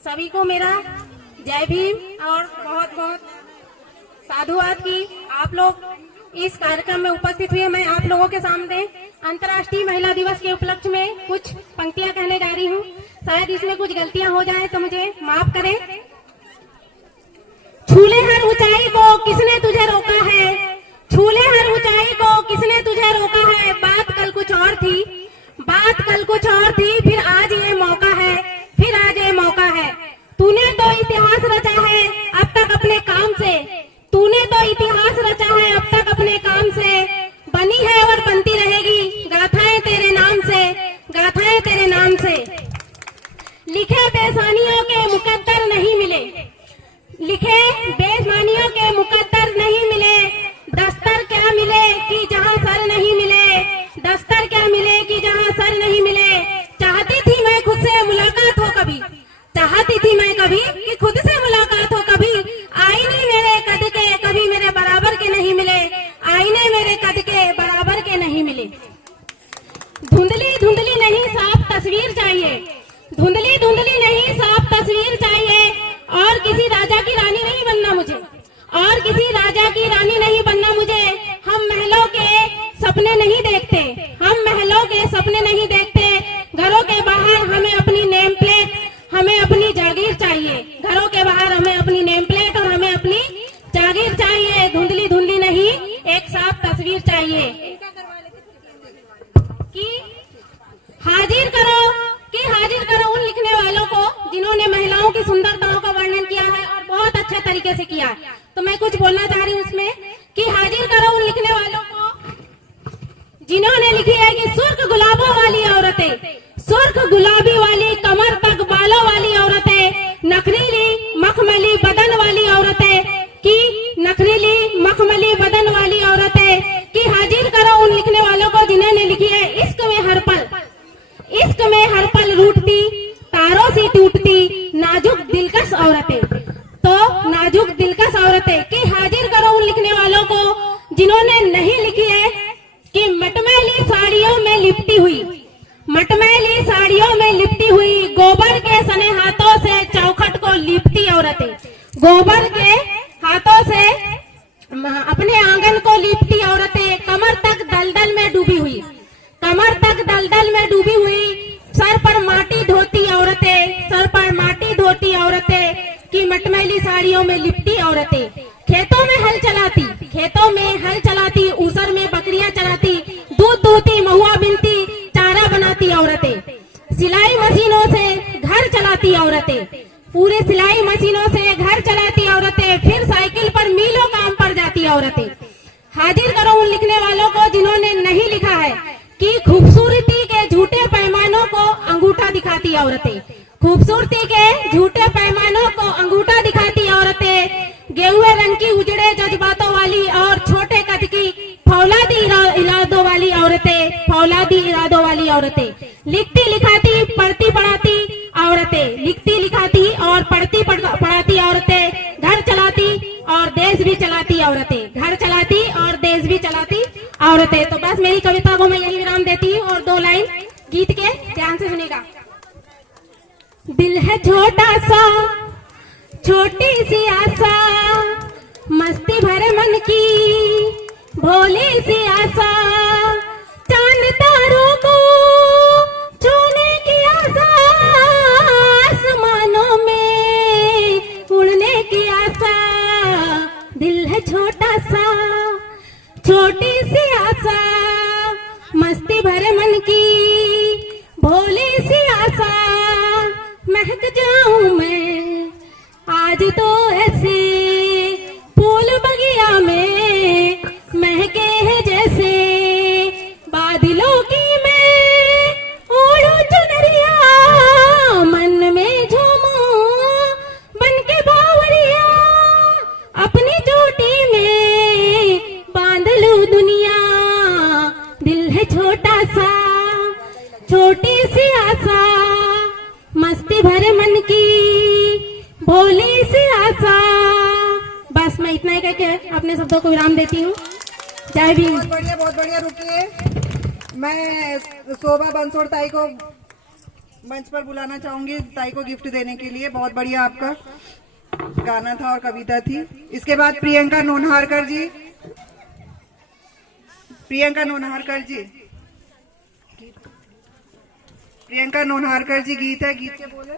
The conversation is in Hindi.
सभी को मेरा जय भीम और बहुत बहुत साधुवाद की आप लोग इस कार्यक्रम में उपस्थित हुए। मैं आप लोगों के सामने अंतर्राष्ट्रीय महिला दिवस के उपलक्ष्य में कुछ पंक्तियां कहने जा रही हूँ। शायद इसमें कुछ गलतियां हो जाएं तो मुझे माफ करें। छूले हर ऊंचाई को किसने तुझे रोका है, छूले हर ऊंचाई को किसने तुझे रोका है। बात कल कुछ और थी, बात कल कुछ और थी, फिर आज ये मौका है, फिर आज ये मौका है। तूने तो इतिहास रचा है अब तक अपने काम से, तूने तो इतिहास रचा है अब तक अपने काम से। बनी है और बनती रहेगी गाथाएं तेरे नाम से, गाथाएं तेरे नाम से। लिखे बेसानियों के मुकद्दर नहीं मिले, लिखे बेसानियों के मुकद्दर नहीं मिले। दस्तर क्या मिले कि जहां सर नहीं मिले, दस्तर क्या मिले कि जहां सर नहीं मिले। चाहती थी मैं खुद से मुलाकात हो कभी, चाहती थी मैं कभी कि खुद से मुलाकात हो कभी। आईने मेरे कद के कभी मेरे बराबर के नहीं मिले, आईने मेरे कद के बराबर के नहीं मिले। धुंधली धुंधली नहीं साफ तस्वीर चाहिए, धुंधली धुंधली नहीं साफ तस्वीर चाहिए। और किसी राजा की रानी नहीं बनना मुझे, और किसी राजा की रानी नहीं बनना मुझे। हम महलों के सपने नहीं देखते, हम महलों के सपने नहीं देखते। घरों के बाहर हमें अपनी नेम प्लेट, हमें अपनी जागीर चाहिए। घरों के बाहर हमें अपनी नेम प्लेट और हमें अपनी जागीर चाहिए। धुंधली धुंधली नहीं एक साफ तस्वीर चाहिए। कि हाजिर करो, कि हाजिर करो उन लिखने वालों को जिन्होंने महिलाओं की सुंदरताओं का वर्णन किया है और बहुत अच्छे तरीके से किया है। तो मैं कुछ बोलना चाह रही हूँ उसमें कि हाजिर करो उन लिखने वालों को जिन्होंने लिखी है कि सुर्ख गुलाबों वाली औरतें, सुर्ख गुलाबी वाली कमर तक बालों वाली औरतें, नखरीली मखमली बदन वाली औरतें, कि नखरीली मखमली बदन वाली औरतें। कि हाजिर करो उन लिखने वालों को जिन्होंने लिखी है इश्क में हर पल, इश्क में हर पल रूठती तारों सी टूटती नाजुक दिलकश औरतें। तो नाजुक दिलकश औरतें। कि हाजिर करो उन लिखने वालों को जिन्होंने नहीं लिखी है कि मटमैली साड़ियों में लिपटी हुई, मटमैली साड़ियों में लिपटी हुई गोबर के सने हाथों से चौखट को लिपटी औरतें, गोबर के हाथों से अपने आंगन को लिपटी औरतें। कमर तक दलदल में डूबी हुई, कमर तक दलदल में डूबी हुई, सर पर माटी धोती औरतें, सर पर माटी धोती औरतें। कि मटमैली साड़ियों में लिपटी औरतें। खेतों में हल चलाती, खेतों में हल चलाती, ऊसर में बकरियां चलाती, दूध दूहती, महुआ बिनती, चारा बनाती औरतें। सिलाई मशीनों से घर चलाती औरतें, पूरे सिलाई मशीनों से घर चलाती औरतें। फिर साइकिल पर मीलों काम पर जाती औरतें। हाजिर करो उन लिखने वालों को जिन्होंने नहीं लिखा है कि खूबसूरती के झूठे पैमानों को अंगूठा दिखाती औरतें, खूबसूरती के झूठे पैमानों को अंगूठा दिखाती औरतें। गेहुए रंग की उजड़े जज्बातों वाली और छोटे कद की फौलादी इरादों वाली औरतें, फौलादी इरादों वाली औरतें। लिखती लिखाती पढ़ती पढ़ाती औरतें, लिखती लिखाती और पढ़ती पढ़ाती औरतें। घर चलाती और देश भी चलाती औरतें, घर चलाती और देश भी चलाती औरतें। तो बस मेरी कविता को मैं यही विराम देती हूँ और 2 लाइन गीत के ध्यान से सुनेगा। दिल है छोटा सा, छोटी सी आशा, मस्ती भरे मन की भोली सी आशा। चांद तारों को छूने की आशा, आसमानों में उड़ने की आशा। दिल है छोटा सा, छोटी सी आशा, मस्ती भरे मन की भोली सी आशा। महक जाऊं मैं आज तो ऐसे फूल बगिया में महके हैं जैसे। बादलों की मैं ओढ़ू चुनरिया, मन में झूमूं बन के बावरिया। अपनी चोटी में बांध लूं दुनिया। दिल है छोटा सा, छोटी सी आशा, मस्ती भरे मन की भोली सी आशा। बस मैं इतना ही कहकर अपने शब्दों को विराम देती हूँ। जय भीम। बहुत बढ़िया रुकिए। मैं शोभा बंसोड़ ताई को मंच पर बुलाना चाहूंगी ताई को गिफ्ट देने के लिए। बहुत बढ़िया आपका गाना था और कविता थी। इसके बाद प्रियंका नोनहारकर जी। प्रियंका नोनहारकर जी, प्रियंका नोनहारकर जी गीत है, गीत के बोले।